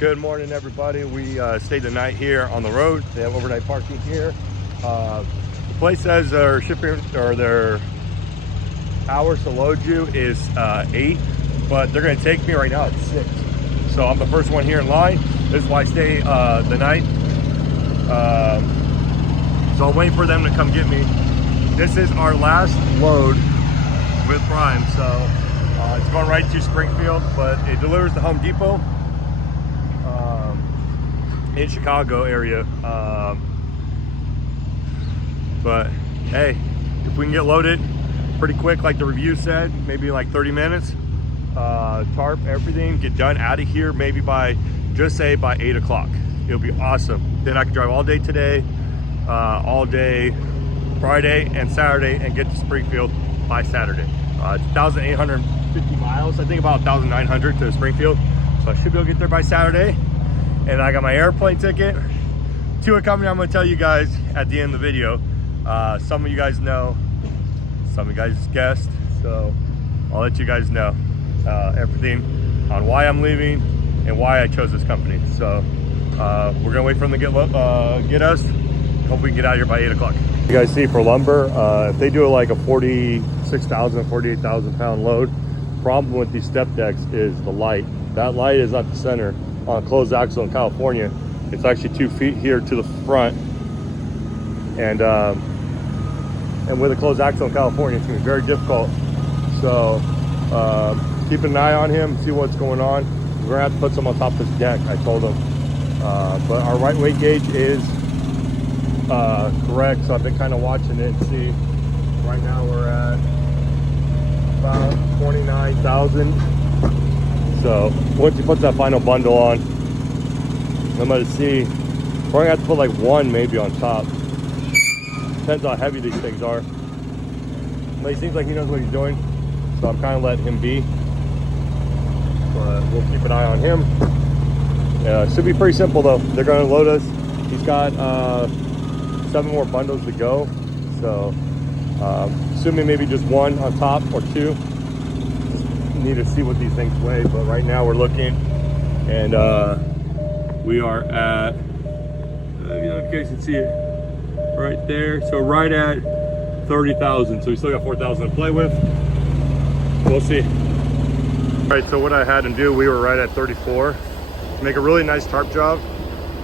Good morning, everybody. We stayed the night here on the road. They have overnight parking here. The place says their shipping or their hours to load you is 8, but they're going to take me right now at 6. So I'm the first one here in line. This is why I stay the night. So I'm waiting for them to come get me. This is our last load with Prime. So it's going right to Springfield, but it delivers to Home Depot in Chicago area. But hey, if we can get loaded pretty quick, like the review said, maybe like 30 minutes, tarp everything, get done out of here maybe by, just say by 8 o'clock. It'll be awesome. Then I can drive all day today, all day Friday and Saturday, and get to Springfield by Saturday. It's 1,850 miles, I think about 1,900 to Springfield. So I should be able to get there by Saturday. And I got my airplane ticket to a company I'm going to tell you guys at the end of the video. Some of you guys know, some of you guys guessed, so I'll let you guys know everything on why I'm leaving and why I chose this company. So we're gonna wait for them to get us. Hope we can get out of here by 8 o'clock. You guys see, for lumber, if they do like a 46,000, 48,000 pound load, problem with these step decks is the light. That light is at the center. On a closed axle in California, it's actually 2 feet here to the front, and with a closed axle in California, it's gonna be very difficult. So keep an eye on him, see what's going on. We're gonna have to put some on top of this deck, I told him. But our right weight gauge is correct, so I've been kind of watching it and see. Right now we're at about 29,000. So once he puts that final bundle on, I'm gonna see. We're gonna have to put like 1 maybe on top. Depends how heavy these things are. But he seems like he knows what he's doing, so I'm kind of letting him be. But we'll keep an eye on him. It should be pretty simple though. They're gonna load us. He's got 7 more bundles to go. So assuming maybe just 1 on top or 2. Need to see what these things weigh, but right now we're looking, and we are at, if you guys can see it right there, so right at 30,000. So we still got 4,000 to play with. We'll see. All right, so what I had to do, we were right at 34. Make a really nice tarp job.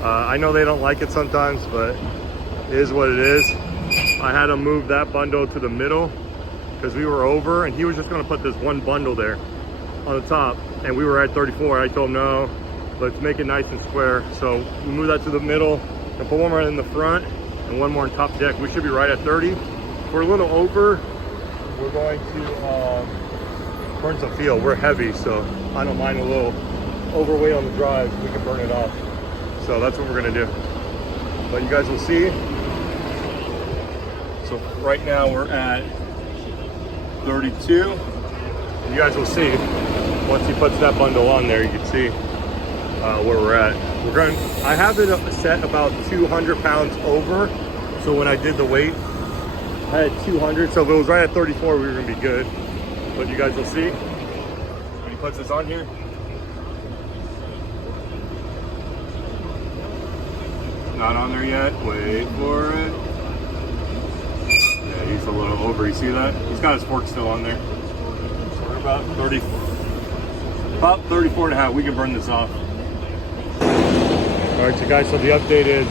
I know they don't like it sometimes, but it is what it is. I had to move that bundle to the middle because we were over, and he was just going to put this 1 bundle there on the top, and we were at 34. I told him, no, let's make it nice and square. So we move that to the middle and put 1 more in the front and 1 more on top deck. We should be right at 30. If we're a little over, we're going to burn some fuel. We're heavy, so I don't mind a little overweight on the drive. We can burn it off. So that's what we're going to do. But you guys will see. So right now we're at 32. And you guys will see once he puts that bundle on there. You can see where we're at. I have it set about 200 pounds over. So when I did the weight, I had 200. So if it was right at 34, we were gonna be good. But you guys will see when he puts this on here. Not on there yet. Wait for it. Yeah, he's a little over. You see that? He's got his fork still on there. So we're about 30, about 34 and a half. We can burn this off. All right, so guys, so the update is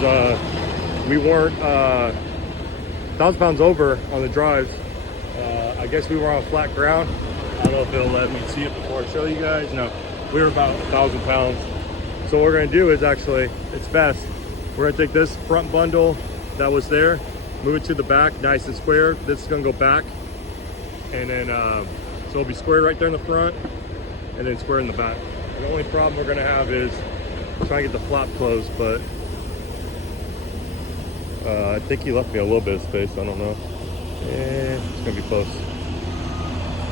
we weren't 1,000 pounds over on the drives. I guess we were on flat ground. I don't know if it'll let me see it before I show you guys. No, we were about 1,000 pounds. So what we're gonna do is actually, it's best. We're gonna take this front bundle that was there, move it to the back, nice and square. This is gonna go back, and then so it'll be square right there in the front, and then square in the back. The only problem we're gonna have is trying to get the flap closed, but I think he left me a little bit of space. I don't know. Yeah, it's gonna be close.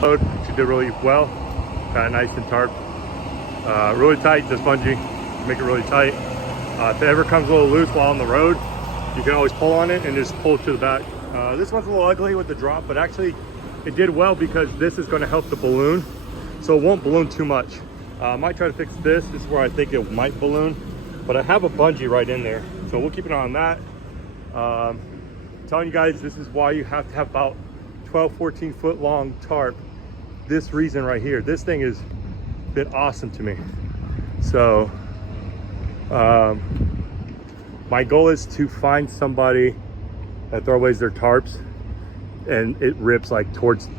Load, she did really well. Got it nice and tarp. Really tight, this bungee. Make it really tight. If it ever comes a little loose while on the road, you can always pull on it and just pull it to the back. This one's a little ugly with the drop, but actually it did well because this is going to help the balloon, so it won't balloon too much. I might try to fix this. This is where I think it might balloon, but I have a bungee right in there, so we'll keep an eye on that. Telling you guys, this is why you have to have about 12-14 foot long tarp. This reason right here, this thing has been awesome to me. So my goal is to find somebody that throw away their tarps and it rips like towards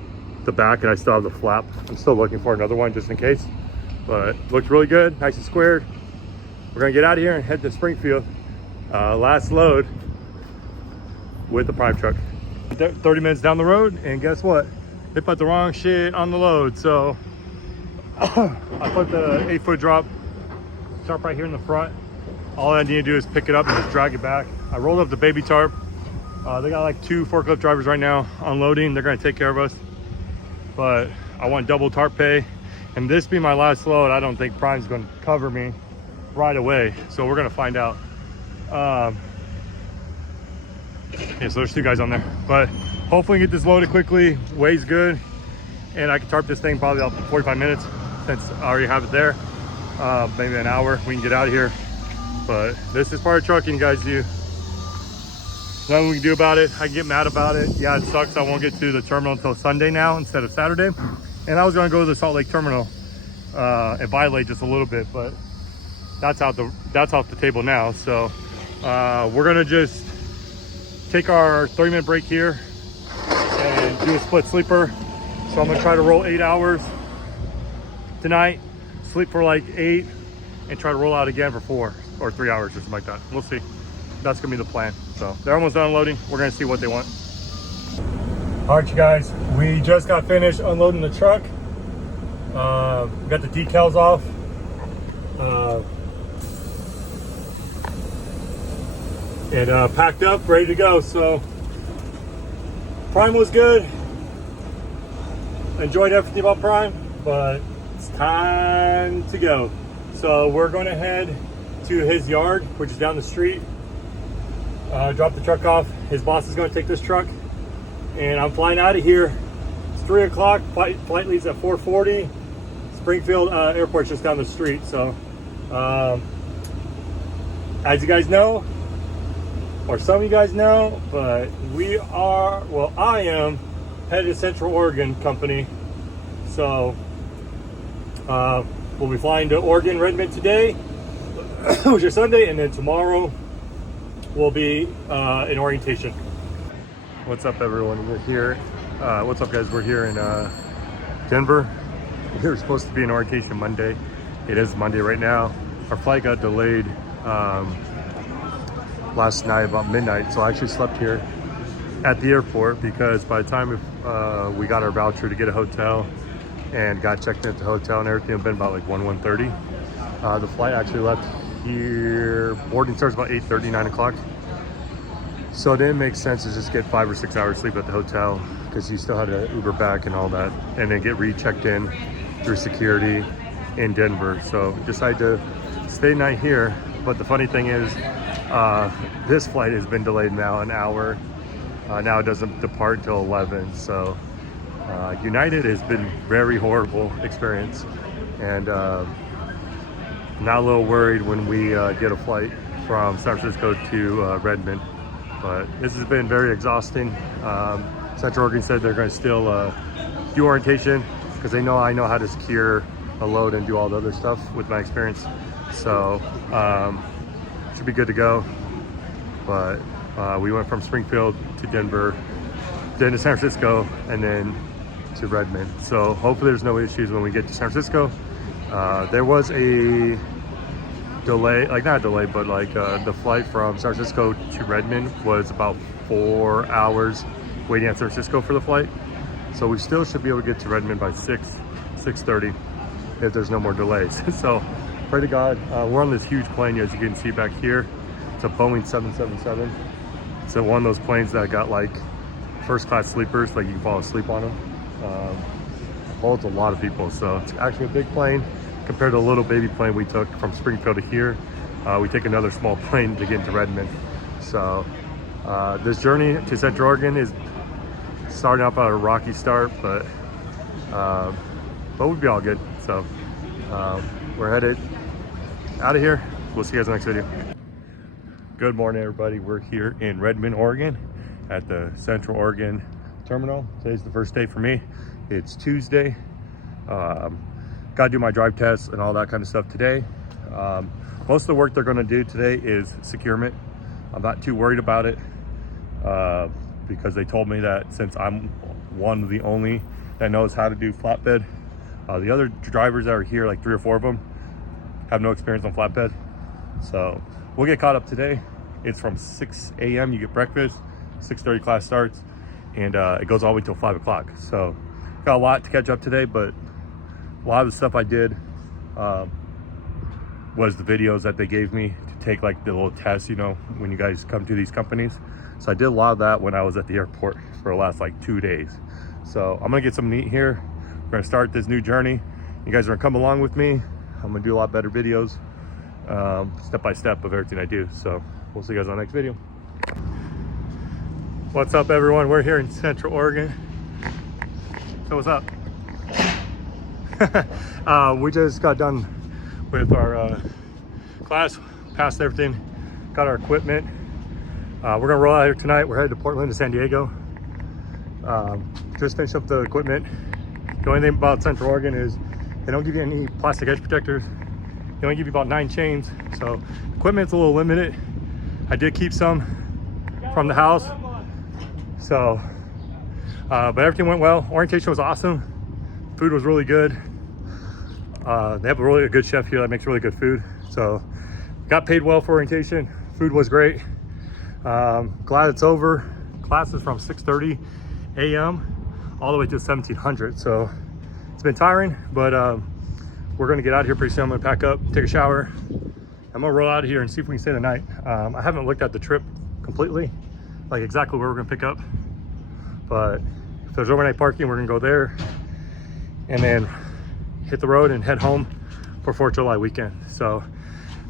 the back and I still have the flap. I'm still looking for another one just in case, but looks really good, nice and squared. We're gonna get out of here and head to Springfield. Last load with the prime truck. 30 minutes down the road, and guess what? They put the wrong shit on the load. So I put the 8-foot drop tarp right here in the front. All I need to do is pick it up and just drag it back. I rolled up the baby tarp. They got like 2 forklift drivers right now unloading. They're gonna take care of us, but I want double tarp pay. And this being my last load, I don't think Prime's gonna cover me right away. So we're gonna find out. Yeah, so there's 2 guys on there, but hopefully get this loaded quickly. Weighs good, and I can tarp this thing probably about 45 minutes since I already have it there. Maybe an hour, we can get out of here. But this is part of trucking, guys. Nothing we can do about it. I can get mad about it. Yeah, it sucks I won't get to the terminal until Sunday now instead of Saturday. And I was gonna go to the Salt Lake terminal and violate just a little bit, but that's off the table now. So we're gonna just take our 30-minute break here and do a split sleeper. So I'm gonna try to roll 8 hours tonight, sleep for like 8, and try to roll out again for 4 or 3 hours or something like that. We'll see. That's gonna be the plan. So they're almost done unloading. We're gonna see what they want. All right, you guys, we just got finished unloading the truck. We got the decals off. And packed up, ready to go. So Prime was good. Enjoyed everything about Prime, but it's time to go. So we're going to head to his yard, which is down the street. Drop the truck off. His boss is going to take this truck, and I'm flying out of here. It's 3 o'clock. Flight leaves at 4:40. Springfield Airport's just down the street. So as you guys know, or some of you guys know, but I am headed to Central Oregon Company. So we'll be flying to Oregon, Redmond today, which is Sunday, and then tomorrow will be in orientation. What's up, everyone? We're here. What's up, guys? We're here in Denver. We were supposed to be in orientation Monday. It is Monday right now. Our flight got delayed last night about midnight, so I actually slept here at the airport because by the time we got our voucher to get a hotel and got checked in at the hotel and everything, it's been about like 1:30. The flight actually left here, boarding starts about 8:30, 9 o'clock. So it didn't make sense to just get 5 or 6 hours sleep at the hotel because you still had to Uber back and all that, and then get rechecked in through security in Denver. So decided to stay the night here. But the funny thing is, this flight has been delayed now an hour. Now it doesn't depart till 11. So United has been very horrible experience, and now a little worried when we get a flight from San Francisco to Redmond. But this has been very exhausting. Central Oregon said they're going to still do orientation because they know I know how to secure a load and do all the other stuff with my experience. So should be good to go. But we went from Springfield to Denver, then to San Francisco, and then to Redmond. So hopefully there's no issues when we get to San Francisco. There was a delay, like not a delay, but like the flight from San Francisco to Redmond was about 4 hours waiting at San Francisco for the flight. So we still should be able to get to Redmond by 6:30 if there's no more delays. So pray to God. We're on this huge plane, as you can see back here. It's a Boeing 777. It's one of those planes that got like first class sleepers, like you can fall asleep on them. Holds a lot of people, so it's actually a big plane compared to a little baby plane we took from Springfield to here. We take another small plane to get into Redmond. So this journey to Central Oregon is starting off at a rocky start, but we'll be all good. So We're headed out of here. We'll see you guys in the next video. Good morning, everybody. We're here in Redmond, Oregon at the Central Oregon Terminal. Today's the first day for me. It's Tuesday. Got to do my drive tests and all that kind of stuff today. Most of the work they're going to do today is securement. I'm not too worried about it because they told me that since I'm one of the only that knows how to do flatbed, the other drivers that are here, like 3 or 4 of them, have no experience on flatbed. So we'll get caught up today. It's from 6 a.m. You get breakfast, 6:30 class starts, and it goes all the way till 5 o'clock. So got a lot to catch up today, but a lot of the stuff I did was the videos that they gave me to take, like the little tests, you know, when you guys come to these companies. So I did a lot of that when I was at the airport for the last like 2 days. So I'm gonna get some meat here. We're gonna start this new journey. You guys are gonna come along with me. I'm gonna do a lot better videos, step by step of everything I do. So we'll see you guys on the next video. What's up, everyone? We're here in Central Oregon. So what's up? We just got done with our class, passed everything, got our equipment. We're gonna roll out here tonight. We're headed to Portland to San Diego. Just finished up the equipment. The only thing about Central Oregon is they don't give you any plastic edge protectors. They only give you about 9 chains. So equipment's a little limited. I did keep some from the house. So, but everything went well. Orientation was awesome. Food was really good. They have a really good chef here that makes really good food. So got paid well for orientation. Food was great. Glad it's over. Class is from 6:30 a.m. all the way to 1700. So it's been tiring, but we're gonna get out of here pretty soon. I'm gonna pack up, take a shower. I'm gonna roll out of here and see if we can stay the night. I haven't looked at the trip completely, like exactly where we're gonna pick up, but if there's overnight parking, we're gonna go there and then hit the road and head home for 4th of July weekend. So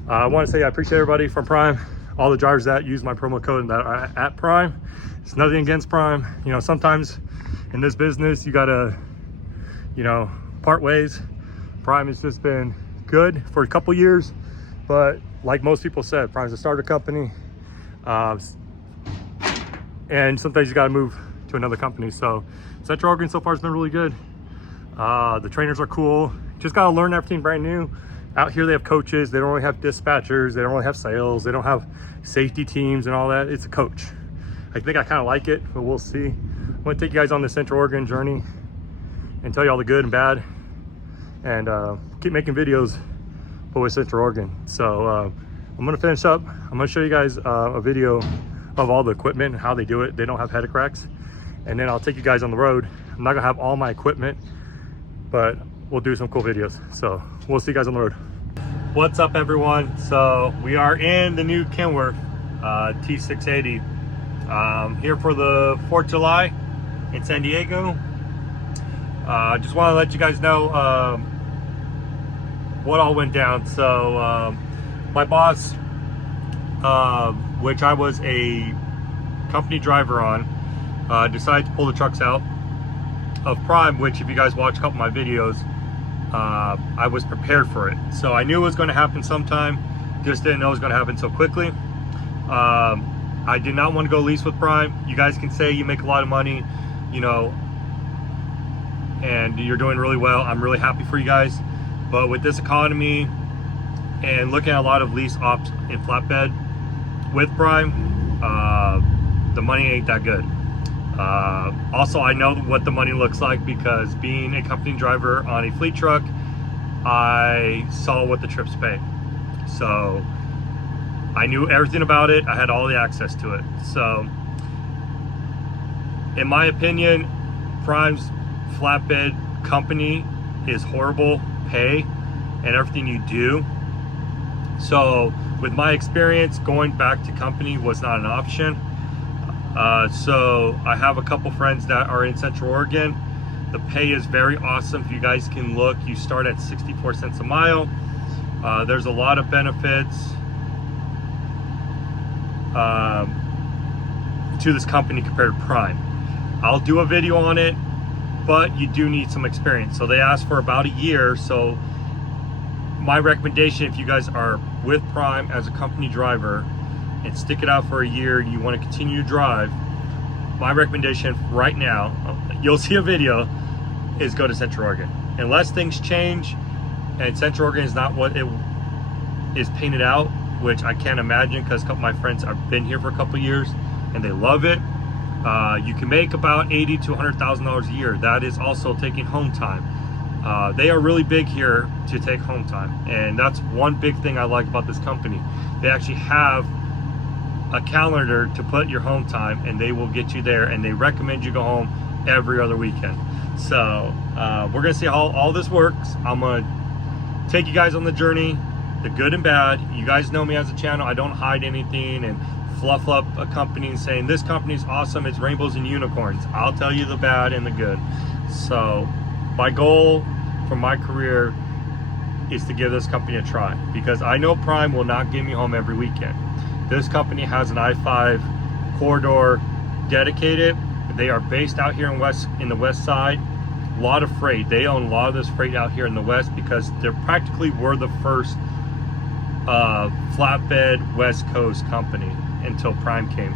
I want to say I appreciate everybody from Prime, all the drivers that use my promo code that are at Prime. It's nothing against Prime. You know, sometimes in this business, you gotta, you know, part ways. Prime has just been good for a couple years, but like most people said, Prime's a startup company. And sometimes you gotta move to another company. So Central Oregon so far has been really good. The trainers are cool. Just gotta learn everything brand new. Out here they have coaches. They don't really have dispatchers. They don't really have sales. They don't have safety teams and all that. It's a coach. I think I kind of like it, but we'll see. I'm gonna take you guys on the Central Oregon journey and tell you all the good and bad, and keep making videos but with Central Oregon. So I'm gonna finish up. I'm gonna show you guys a video of all the equipment and how they do it. They don't have head cracks. And then I'll take you guys on the road. I'm not gonna have all my equipment, but we'll do some cool videos. So we'll see you guys on the road. What's up, everyone? So we are in the new Kenworth T680 here for the 4th of July in San Diego. Just want to let you guys know what all went down. So my boss, which I was a company driver on, decided to pull the trucks out of Prime, which if you guys watch a couple of my videos, I was prepared for it. So I knew it was going to happen sometime, just didn't know it was going to happen so quickly. I did not want to go lease with Prime. You guys can say you make a lot of money, you know, and you're doing really well. I'm really happy for you guys. But with this economy and looking at a lot of lease ops in flatbed with Prime, the money ain't that good. Also, I know what the money looks like because being a company driver on a fleet truck, I saw what the trips pay. So I knew everything about it. I had all the access to it. So in my opinion, Prime's flatbed company is horrible pay and everything you do. So with my experience, going back to company was not an option. So I have a couple friends that are in Central Oregon. The pay is very awesome. If you guys can look, you start at 64 cents a mile. There's a lot of benefits to this company compared to Prime. I'll do a video on it, but you do need some experience. So they asked for about a year. So my recommendation, if you guys are with Prime as a company driver and stick it out for a year and you want to continue to drive, my recommendation right now, you'll see a video, is go to Central Oregon. Unless things change and Central Oregon is not what it is painted out, which I can't imagine, because a couple of my friends have been here for a couple of years and they love it. You can make about $80,000 to $100,000 a year. That is also taking home time. They are really big here to take home time, and that's one big thing I like about this company. They actually have a calendar to put your home time, and they will get you there, and they recommend you go home every other weekend. So we're gonna see how all this works. I'm gonna take you guys on the journey, the good and bad. You guys know me as a channel. I don't hide anything and fluff up a company and saying this company's awesome, it's rainbows and unicorns. I'll tell you the bad and the good. So my goal for my career is to give this company a try, because I know Prime will not get me home every weekend. This company has an I-5 corridor dedicated. They are based out here in the west side. A lot of freight. They own a lot of this freight out here in the west, because they're practically were the first flatbed West Coast company until Prime came.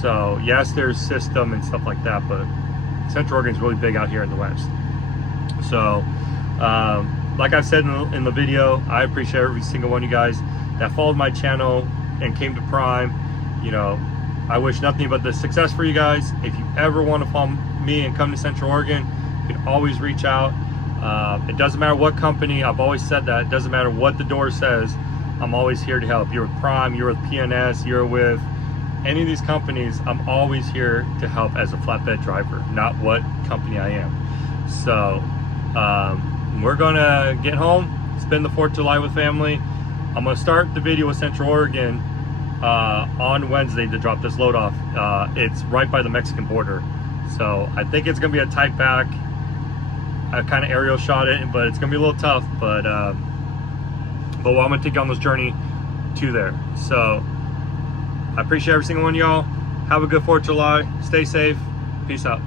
So yes, there's system and stuff like that, but Central Oregon is really big out here in the west. So like I said in the video, I appreciate every single one of you guys that followed my channel and came to Prime. You know, I wish nothing but the success for you guys. If you ever want to follow me and come to Central Oregon, you can always reach out. It doesn't matter what company, I've always said that. It doesn't matter what the door says, I'm always here to help. You're with Prime, you're with PNS, you're with any of these companies, I'm always here to help as a flatbed driver, not what company I am. So we're gonna get home, spend the 4th of July with family. I'm gonna start the video with Central Oregon on Wednesday to drop this load off. It's right by the Mexican border. So I think it's gonna be a tight back. I kind of aerial shot it, but it's gonna be a little tough, but well, I'm gonna take you on this journey to there. So I appreciate every single one of y'all. Have a good 4th of July. Stay safe. Peace out.